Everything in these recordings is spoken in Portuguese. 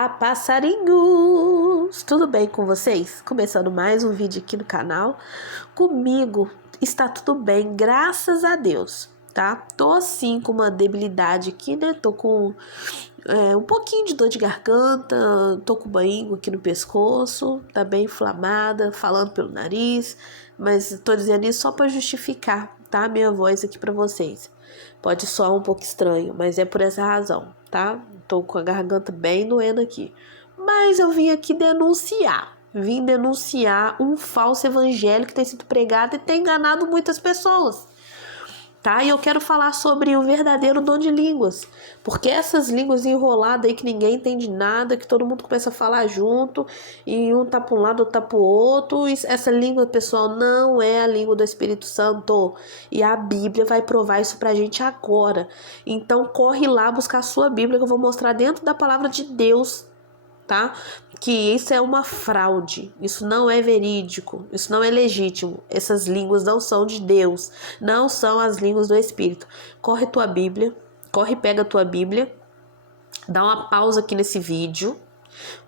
Olá, passarinhos! Tudo bem com vocês? Começando mais um vídeo aqui no canal. Comigo está tudo bem, graças a Deus, tá? Tô assim com uma debilidade aqui, né? Tô com um pouquinho de dor de garganta, tô com bainho aqui no pescoço, tá bem inflamada, falando pelo nariz, mas tô dizendo isso só para justificar, tá? Minha voz aqui para vocês. Pode soar um pouco estranho, mas é por essa razão, tá? Tô com a garganta bem doendo aqui. Mas eu vim aqui denunciar. Vim denunciar um falso evangelho que tem sido pregado e tem enganado muitas pessoas, tá? E eu quero falar sobre o verdadeiro dom de línguas. Porque essas línguas enroladas aí que ninguém entende nada, que todo mundo começa a falar junto, e um tá para um lado, outro tá pro outro. Essa língua, pessoal, não é a língua do Espírito Santo. E a Bíblia vai provar isso pra gente agora. Então corre lá buscar a sua Bíblia que eu vou mostrar dentro da palavra de Deus, tá? Que isso é uma fraude, isso não é verídico, isso não é legítimo. Essas línguas não são de Deus, não são as línguas do Espírito. Corre tua Bíblia, corre, pega a tua Bíblia, dá uma pausa aqui nesse vídeo,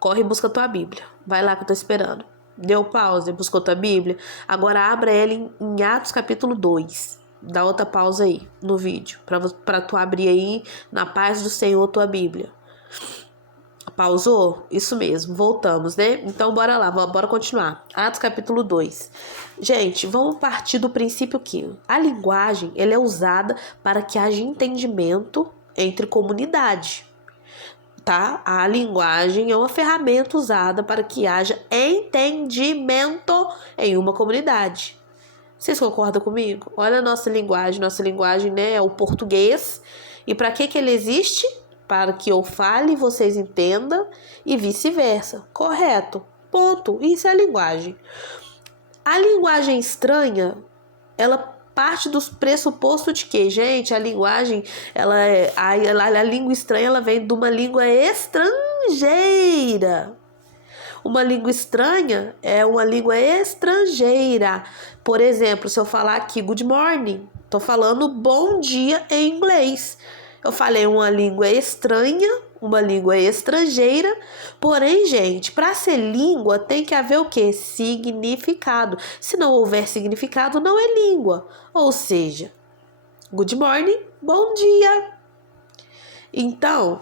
corre e busca a tua Bíblia. Vai lá que eu tô esperando. Deu pausa e buscou tua Bíblia? Agora abra ela em Atos capítulo 2. Dá outra pausa aí no vídeo, para tu abrir aí na paz do Senhor tua Bíblia. Pausou? Isso mesmo, voltamos, né? Então bora lá, bora continuar. Atos capítulo 2. Gente, vamos partir do princípio que a linguagem, ela é usada para que haja entendimento entre comunidade, tá? A linguagem é uma ferramenta usada para que haja entendimento em uma comunidade. Vocês concordam comigo? Olha a nossa linguagem, né, é o português. E para que ele existe? Para que eu fale, vocês entendam e vice-versa. Correto. Ponto. Isso é a linguagem. A linguagem estranha, ela parte dos pressupostos de que, gente, a linguagem, a língua estranha, ela vem de uma língua estrangeira. Uma língua estranha é uma língua estrangeira. Por exemplo, se eu falar aqui good morning, tô falando bom dia em inglês. Eu falei uma língua estranha, uma língua estrangeira. Porém, gente, para ser língua tem que haver o quê? Significado. Se não houver significado, não é língua. Ou seja, good morning, bom dia. Então,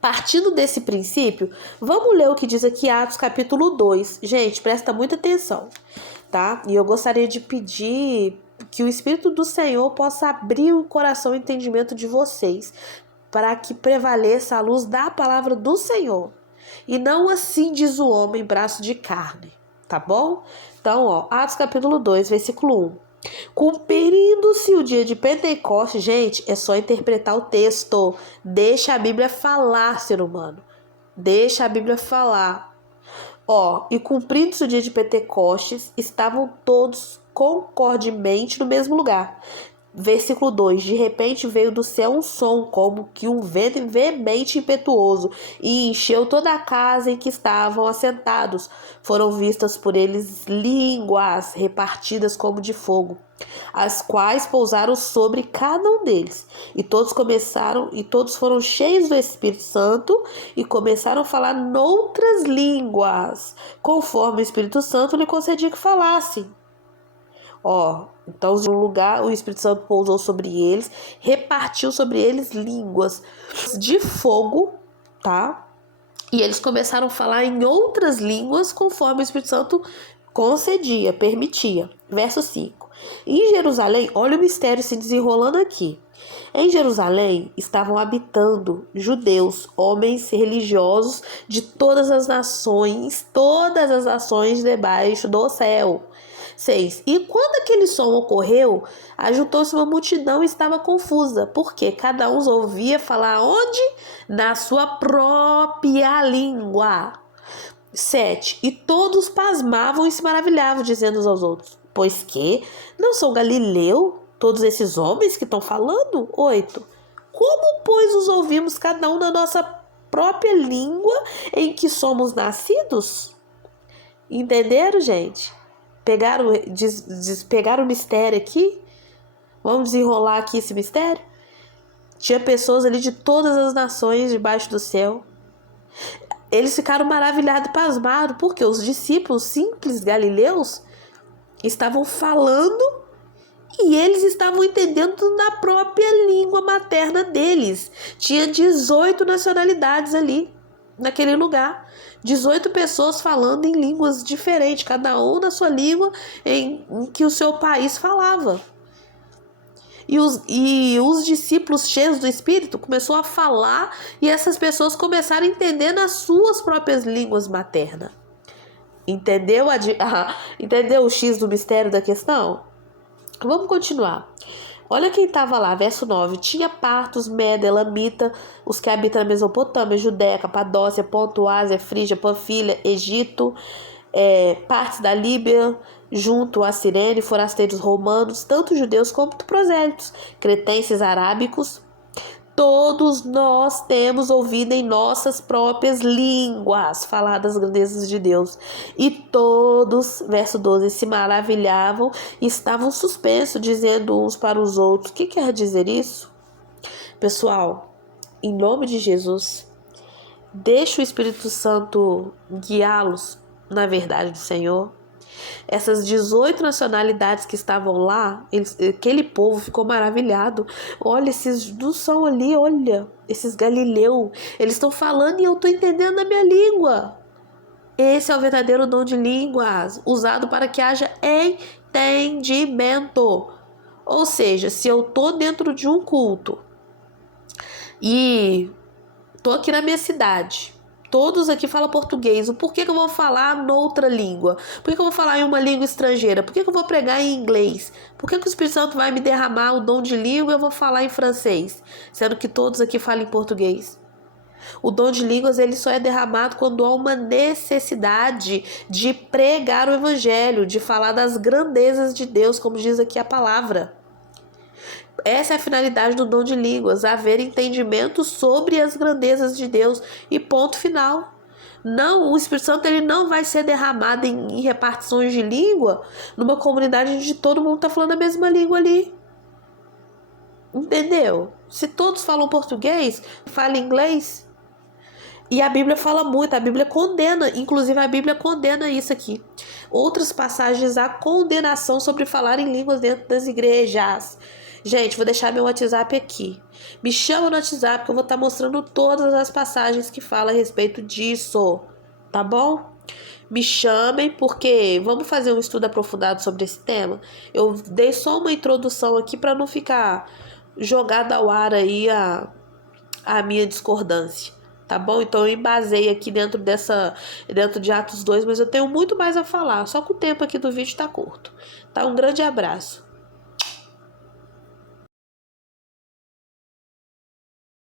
partindo desse princípio, vamos ler o que diz aqui Atos capítulo 2. Gente, presta muita atenção, tá? E eu gostaria de pedir que o Espírito do Senhor possa abrir o coração e o entendimento de vocês, para que prevaleça a luz da palavra do Senhor. E não assim diz o homem, braço de carne, tá bom? Então, ó, Atos capítulo 2, versículo 1. Cumprindo-se o dia de Pentecostes, gente, é só interpretar o texto. Deixa a Bíblia falar, ser humano. Deixa a Bíblia falar. Ó, e cumprindo-se o dia de Pentecostes, estavam todos concordemente no mesmo lugar. Versículo 2. De repente veio do céu um som, como que um vento veemente e impetuoso, e encheu toda a casa em que estavam assentados. Foram vistas por eles línguas repartidas como de fogo, as quais pousaram sobre cada um deles. E todos foram cheios do Espírito Santo e começaram a falar noutras línguas, conforme o Espírito Santo lhe concedia que falassem. Ó, então no lugar o Espírito Santo pousou sobre eles, repartiu sobre eles línguas de fogo, tá? E eles começaram a falar em outras línguas conforme o Espírito Santo concedia, permitia. Verso 5. Em Jerusalém, olha o mistério se desenrolando aqui. Em Jerusalém estavam habitando judeus, homens religiosos de todas as nações debaixo do céu. 6. E quando aquele som ocorreu, ajuntou-se uma multidão e estava confusa, porque cada um os ouvia falar onde? Na sua própria língua. 7. E todos pasmavam e se maravilhavam, dizendo uns aos outros: pois que não são galileu todos esses homens que estão falando? 8. Como, pois, os ouvimos cada um na nossa própria língua em que somos nascidos? Entenderam, gente? Pegaram o mistério aqui? Vamos desenrolar aqui esse mistério? Tinha pessoas ali de todas as nações debaixo do céu. Eles ficaram maravilhados e pasmados, porque os discípulos simples galileus estavam falando e eles estavam entendendo na própria língua materna deles. Tinha 18 nacionalidades ali, naquele lugar. 18 pessoas falando em línguas diferentes, cada um na sua língua em que o seu país falava. E os discípulos cheios do Espírito começou a falar e essas pessoas começaram a entender nas suas próprias línguas maternas. Entendeu, entendeu o X do mistério da questão? Vamos continuar. Olha quem estava lá, verso 9. Tinha partos, Meda, Elamita, os que habitam na Mesopotâmia, Judéia, Capadócia, Ponto, Ásia, Frígia, Panfilha, Egito, partes da Líbia, junto a Cirene, forasteiros romanos, tanto judeus como prosélitos, cretenses, arábicos. Todos nós temos ouvido em nossas próprias línguas falar das grandezas de Deus. E todos, verso 12, se maravilhavam e estavam suspensos, dizendo uns para os outros. O que quer dizer isso? Pessoal, em nome de Jesus, deixe o Espírito Santo guiá-los na verdade do Senhor. Essas 18 nacionalidades que estavam lá, aquele povo ficou maravilhado. Olha, esses não são ali, olha, esses galileus, eles estão falando e eu estou entendendo na minha língua. Esse é o verdadeiro dom de línguas, usado para que haja entendimento. Ou seja, se eu estou dentro de um culto e estou aqui na minha cidade, todos aqui falam português. Por que eu vou falar noutra língua? Por que eu vou falar em uma língua estrangeira? Por que eu vou pregar em inglês? Por que o Espírito Santo vai me derramar o dom de língua e eu vou falar em francês? Sendo que todos aqui falam em português. O dom de línguas ele só é derramado quando há uma necessidade de pregar o evangelho, de falar das grandezas de Deus, como diz aqui a palavra. Essa é a finalidade do dom de línguas, haver entendimento sobre as grandezas de Deus e ponto final. Não, o Espírito Santo ele não vai ser derramado em repartições de língua numa comunidade onde todo mundo está falando a mesma língua ali. Entendeu? Se todos falam português, fala inglês. E a Bíblia fala muito, a Bíblia condena, inclusive a Bíblia condena isso aqui. Outras passagens há condenação sobre falar em línguas dentro das igrejas. Gente, vou deixar meu WhatsApp aqui. Me chama no WhatsApp que eu vou estar mostrando todas as passagens que falam a respeito disso. Tá bom? Me chamem porque vamos fazer um estudo aprofundado sobre esse tema. Eu dei só uma introdução aqui para não ficar jogada ao ar aí a minha discordância. Tá bom? Então eu embasei aqui dentro de Atos 2, mas eu tenho muito mais a falar. Só que o tempo aqui do vídeo tá curto. Tá? Um grande abraço.